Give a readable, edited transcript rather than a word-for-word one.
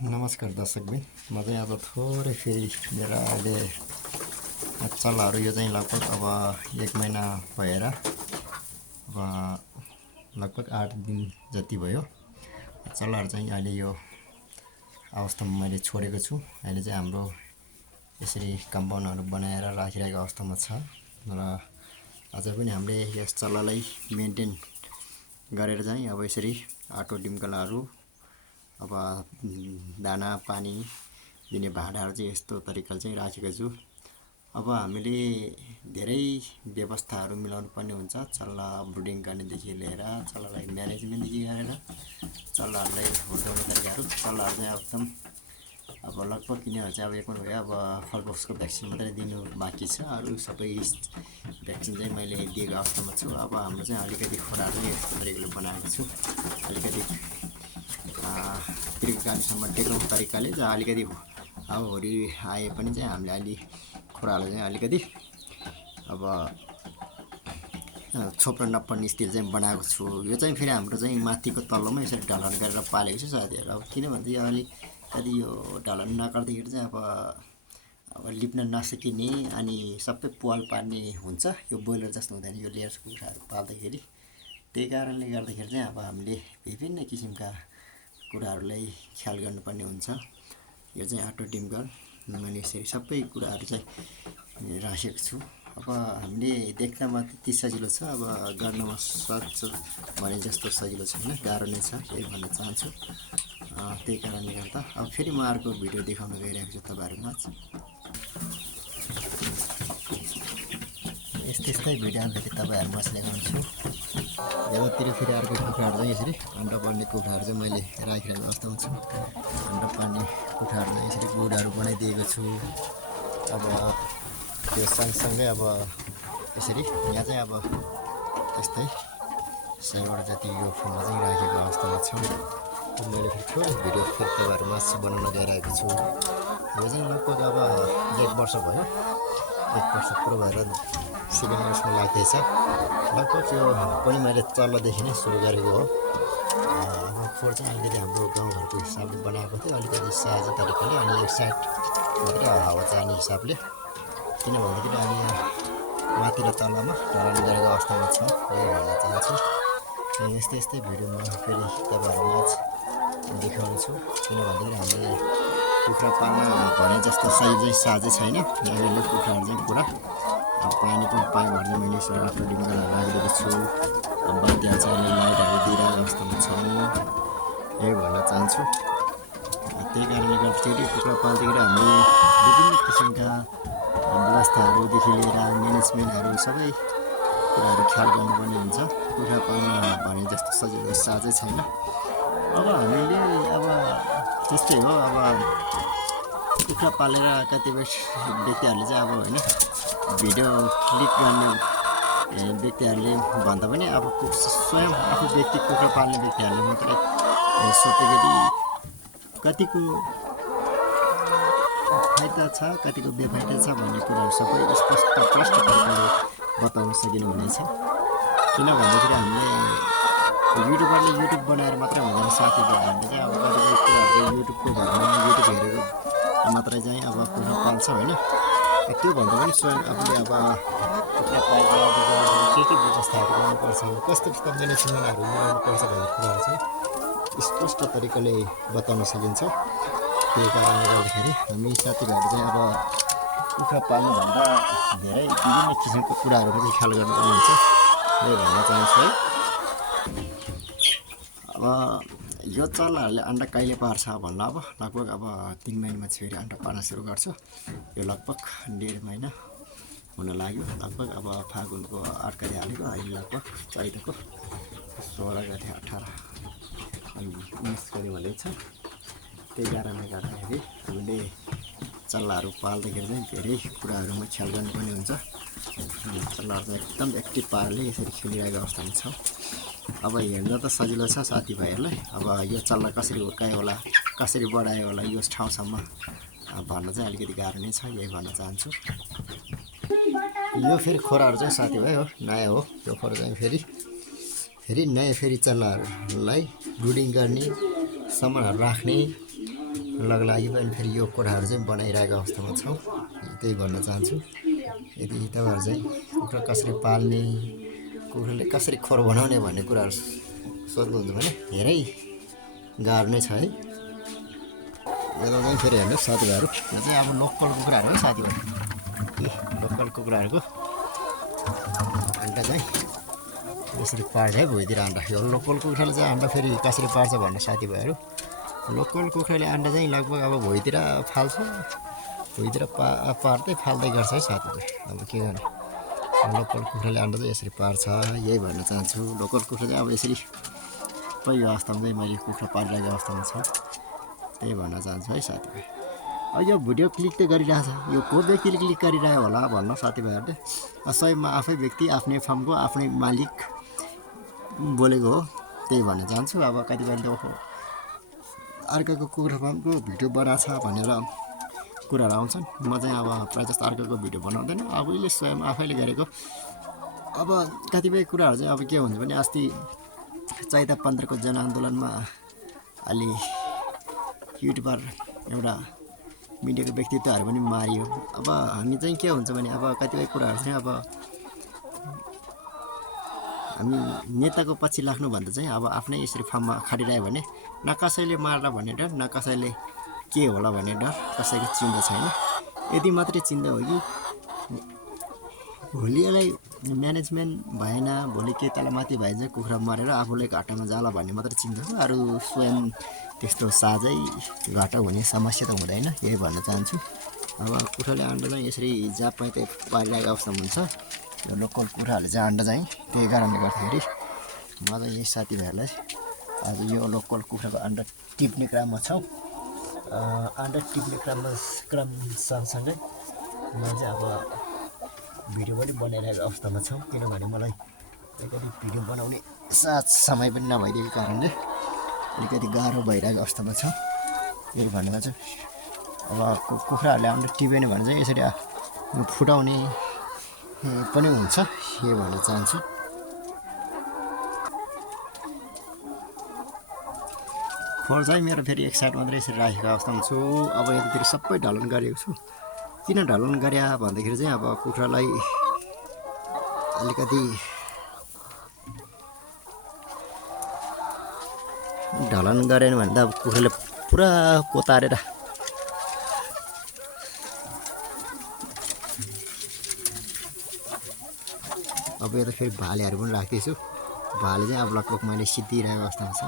नमस्कार दर्शकबिन म चाहिँ आज थोरै फेरि मेरो अहिले चल्लाहरू यो चाहिँ लगभग अब 1 महिना भएर अब लगभग 8 दिन जति भयो। चल्लाहरू चाहिँ अहिले यो अवस्थामा मैले छोडेको छु। अहिले चाहिँ हाम्रो यसरी कम्पाउन्डहरू बनाएर राखिरहेको अवस्थामा छ र अझै पनि हामीले यस चल्लालाई मेन्टेन गरेर चाहिँ अब यसरी आटो डिम्कलाहरू अब दाना पानी दिने भाँडाहरू चाहिँ यस्तो तरिकाले चाहिँ राखेको छु। अब हामीले धेरै व्यवस्थाहरू मिलाउनु पर्ने हुन्छ। चल्ला ब्रिडिङ गर्नेदेखि लिएर चल्लालाई म्यानेजमेन्टदेखि गरेर चल्लाहरूलाई हुर्काउने तरिकाहरू चल्लाहरू चाहिँ एकदम अब लगभग किनेर चाहिँ अब एक महिना भयो। अब खरगोशको भ्याक्सिन मात्रै दिनु बाँकी छ। अरू सबै भ्याक्सिन चाहिँ मैले दिएको अवस्थामा छु। अब हाम्रो चाहिँ अलिकति खोराहरू चाहिँ यस्तो तरिकाले बनाएको छु। अलिकति दीर्घकालीनसम्म टेक्ने तरिकाले चाहिँ अलिकति हावाहुरी आए पनि चाहिँ हामीले अलि खोराहरू चाहिँ अलिकति अब छोप्न नपर्ने स्थिति चाहिँ बनाएको छु। यो चाहिँ फेरि हाम्रो चाहिँ माथिको तल्लोमा यसरी ढलान गरेर पालेको छु साथीहरू। अब किनभने यो अलिकति यो ढलान नगर्दाखेरि चाहिँ अब लिप्न नसकिने अनि सबै पुवाल पार्ने हुन्छ। यो बोइलर जस्तो हुँदैन यो लेयर्स कुखुराहरू पाल्दाखेरि। त्यही कारणले गर्दाखेरि चाहिँ अब हामीले विभिन्न किसिमका कुराहरूलाई ख्याल गर्नुपर्ने हुन्छ। यो चाहिँ आटो डिम्कर मैले यसरी सबै कुराहरू चाहिँ राखेको छु। अब हामीले देख्नमा त्यति सजिलो छ, अब गर्नमा सक्छ भने जस्तो सजिलो छैन, गाह्रो नै छ यही भन्न चाहन्छु। त्यही कारणले गर्दा अब फेरि म अर्को भिडियो देखाउन गइरहेको छु तपाईँहरूमा। यस्तै भिडियो अलिकति तपाईँहरूमा देखाउँछु। यतातिर फेरि अर्को कुखुराहरू चाहिँ यसरी अन्डा पार्ने कुखुराहरू चाहिँ मैले राखिरहेको अवस्थामा छु। अन्डा पार्ने कुखुराहरू चाहिँ यसरी गुडाहरू बनाइदिएको छु। अब त्यो सँगसँगै अब यसरी यहाँ चाहिँ अब त्यस्तै 100वटा जति यो फुलमा चाहिँ राखेको अवस्थामा छु। मैले फेरि थोरै भिडियो फेरि तपाईँहरूमा बनाउन गइरहेको छु। यो चाहिँ लगभग अब 1 वर्ष भयो। 1 वर्ष पुरो भएर सेकेन्ड इयर्समा लाग्दैछ। लगभग यो पनि मैले चल्लादेखि नै सुरु गरेको हो। अब खोर चाहिँ अलिकति हाम्रो गाउँघरको हिसाबले बनाएको थियो, अलिकति साझा तरिकाले, अनि एक साइड मात्रै हावा जाने हिसाबले। किन भन्दाखेरि अनि माथि र तल्लामा ढलान गरेको अवस्थामा छ, यही भन्न चाहन्छु। यस्तै भिडियोमा फेरि तपाईँहरूमा देखाउनेछु। किन भन्दाखेरि हामीले कुखुरा पाल्न भने जस्तो साझै छैन। यहाँनिर कुखुराहरू चाहिँ पुरा अब पानी पनि पायो भने मैले यसरी आटो डिम्कर राखिदिएको छु। अब बत्ती चाहिँ लाइटहरू दिइरहेको अवस्थामा छौँ, यही भन्न चाहन्छु। त्यही कारणले गर्दाखेरि कुखुरा पाल्दाखेरि हामीले विभिन्न किसिमका व्यवस्थाहरूदेखि लिएर म्यानेजमेन्टहरू सबै कुराहरू ख्याल गर्नुपर्ने हुन्छ। कुखुरा पाल्न भने जस्तो सजिलो साझै छैन। अब हामीले अब त्यस्तै हो। अब कुखुरा पालेर कतिपय व्यक्तिहरूले चाहिँ अब होइन भिडियो क्लिक गर्ने व्यक्तिहरूले भन्दा पनि अब स्वयं आफू व्यक्ति कुखुरा पाल्ने व्यक्तिहरूले मात्रै सोध्दाखेरि कतिको फाइदा छ कतिको बेफाइदा छ भन्ने कुराहरू सबै स्पष्ट तरिकाले बताउन सकिनुहुनेछ। किन भन्दाखेरि हामीले युट्युबरले युट्युब बनाएर मात्रै हुँदैन साथीहरू। हामीले चाहिँ अब कतिपय कुराहरू चाहिँ युट्युबको घरमा युट्युब हेरेको मात्रै चाहिँ अब कुखुरा पाल्छ होइन। त्योभन्दा पनि स्वयं आफूले अब कुखुरा पाल्दा के व्यवस्थाहरू गर्नुपर्छ, कस्तो म्यानेजमेन्टहरू गर्नुपर्छ भन्ने कुराहरू चाहिँ स्पष्ट तरिकाले बताउन सकिन्छ। त्यही कारणले गर्दाखेरि हामी साथीभाइहरू चाहिँ अब कुखुरा पाल्नुभन्दा धेरै विभिन्न किसिमको कुराहरू पनि ख्याल गर्नुपर्ने हुन्छ, यही भन्न चाहन्छु है। अब यो चल्लाहरूले अन्डा कहिले पार्छ भन्दा अब लगभग अब 3 महिनामा फेरि अन्डा पार्न सुरु गर्छ। यो लगभग 1.5 महिना हुन लाग्यो। लगभग अब फागुनको 8 गते हालेको, अहिले लगभग चैतको 16 गते 18 अनि 19 गते हुँदैछ। त्यही कारणले गर्दाखेरि हामीले चल्लाहरू पाल्दाखेरि चाहिँ धेरै कुराहरूमा ख्याल गर्नुपर्ने हुन्छ। चल्लाहरू चाहिँ एकदम एक्टिभ पाराले यसरी खेलिरहेको अवस्थामा छ। अब हेर्न त सजिलो छ साथीभाइहरूलाई। अब यो चल्ला कसरी हुर्कायो होला, कसरी बढायो होला यो ठाउँसम्म भन्न चाहिँ अलिकति गाह्रो नै छ, यही भन्न चाहन्छु। यो फेरि खोराहरू चाहिँ साथीभाइ हो, नयाँ हो। यो खोरा चाहिँ फेरि नयाँ चल्लाहरूलाई ब्रिडिङ गर्ने, सामानहरू राख्ने लाग्यो अनि फेरि यो कोठाहरू चाहिँ बनाइरहेको अवस्थामा छौँ। त्यही भन्न चाहन्छु। यदि तपाईँहरू चाहिँ कुखुरा कसरी पाल्ने, कुखुराले कसरी खोर बनाउने भन्ने कुराहरू सोध्नुहुन्छ भने धेरै गाह्रो नै छ है। यता चाहिँ फेरि हेर्नुहोस् साथीभाइहरू, यो चाहिँ अब लोकल कुखुराहरू हो साथीभाइ। लोकल कुखुराहरूको अन्डा चाहिँ यसरी पार्छ है भुइँतिर अन्डा। यो लोकल कुखुराले चाहिँ अन्डा फेरि कसरी पार्छ भन्ने साथीभाइहरू, लोकल कुखुराले अन्डा चाहिँ लगभग अब भुइँतिर फाल्छ, भुइँतिर पार्दै फाल्दै गर्छ है साथीभाइ। अब के गर्ने, लोकल कुखुराले अन्डा चाहिँ यसरी पार्छ, यही भन्न चाहन्छु। लोकल कुखुरा चाहिँ अब यसरी पहिलो अवस्थामा चाहिँ मैले कुखुरा पालिरहेको अवस्थामा छ, त्यही भन्न चाहन्छु है साथीभाइ। यो भिडियो क्लिक त गरिरहेछ, यो को व्यक्तिले क्लिक गरिरह्यो होला भन्न साथीभाइहरूले। सयमा आफै व्यक्ति, आफ्नै फार्मको आफ्नै मालिक बोलेको हो, त्यही भन्न चाहन्छु। अब कतिपय अर्काको कुखुरा फार्मको भिडियो बनाछ भनेर कुराहरू आउँछन्। म चाहिँ अब प्रायः जस्तो अर्काको भिडियो बनाउँदैन, आफैले स्वयं आफैले गरेको। अब कतिपय कुराहरू चाहिँ अब के हुन्छ भने अस्ति चैता 15 को जनआन्दोलनमा अलि युट्युबर एउटा मिडियाको व्यक्तित्वहरू पनि मारियो। अब हामी चाहिँ के हुन्छ भने अब कतिपय कुराहरू चाहिँ अब हामी नेताको पछि लाग्नुभन्दा चाहिँ अब आफ्नै यसरी फार्ममा खटिरह्यो भने न कसैले मार्ला भन्ने डर, न कसैले के होला भन्ने डर कसैको चिन्ता छैन। यति मात्रै चिन्ता हो कि भोलि यसलाई म्यानेजमेन्ट भएन, भोलि के तल माथि भए चाहिँ कुखुरा मरेर आफूलाई घाटामा जाला भन्ने मात्रै चिन्ता हो। अरू स्वयं त्यस्तो साझै घाटा हुने समस्या त हुँदैन, यही भन्न चाहन्छु। अब कुखुराले अन्डा चाहिँ यसरी जहाँ पाए त्यही पारिरहेको अवस्थामा हुन्छ। यो लोकल कुखुराहरूले चाहिँ अन्डा चाहिँ त्यही कारणले गर्दाखेरि म चाहिँ यही साथीभाइहरूलाई आज यो लोकल कुखुराको अन्डा टिप्ने क्रममा छौँ। अन्डा टिप्ने क्रम सँगसँगै म चाहिँ अब भिडियो पनि बनाइरहेको अवस्थामा छौँ, किनभने मलाई अलिकति भिडियो बनाउने साथ समय पनि नभइदिएको कारणले अलिकति गाह्रो भइरहेको अवस्थामा छ, यही भन्नुमा चाहिँ। अब कुखुराहरूले अन्डा टिपेन भने चाहिँ यसरी फुटाउने पनि हुन्छ, यही भन्न चाहन्छु। खोर चाहिँ मेरो फेरि एक साइड मात्रै यसरी राखेको अवस्थामा छु। अब यतातिर सबै ढलन गरेको छु। किन ढलन गरे भन्दाखेरि चाहिँ अब कुखुरालाई अलिकति ढलन गरेन भने त अब कुखुराले पुरा कोतारेर अब यता फेरि भालेहरू पनि राख्दैछु। भाले चाहिँ अब लगभग मैले सिद्धिरहेको अवस्थामा छ।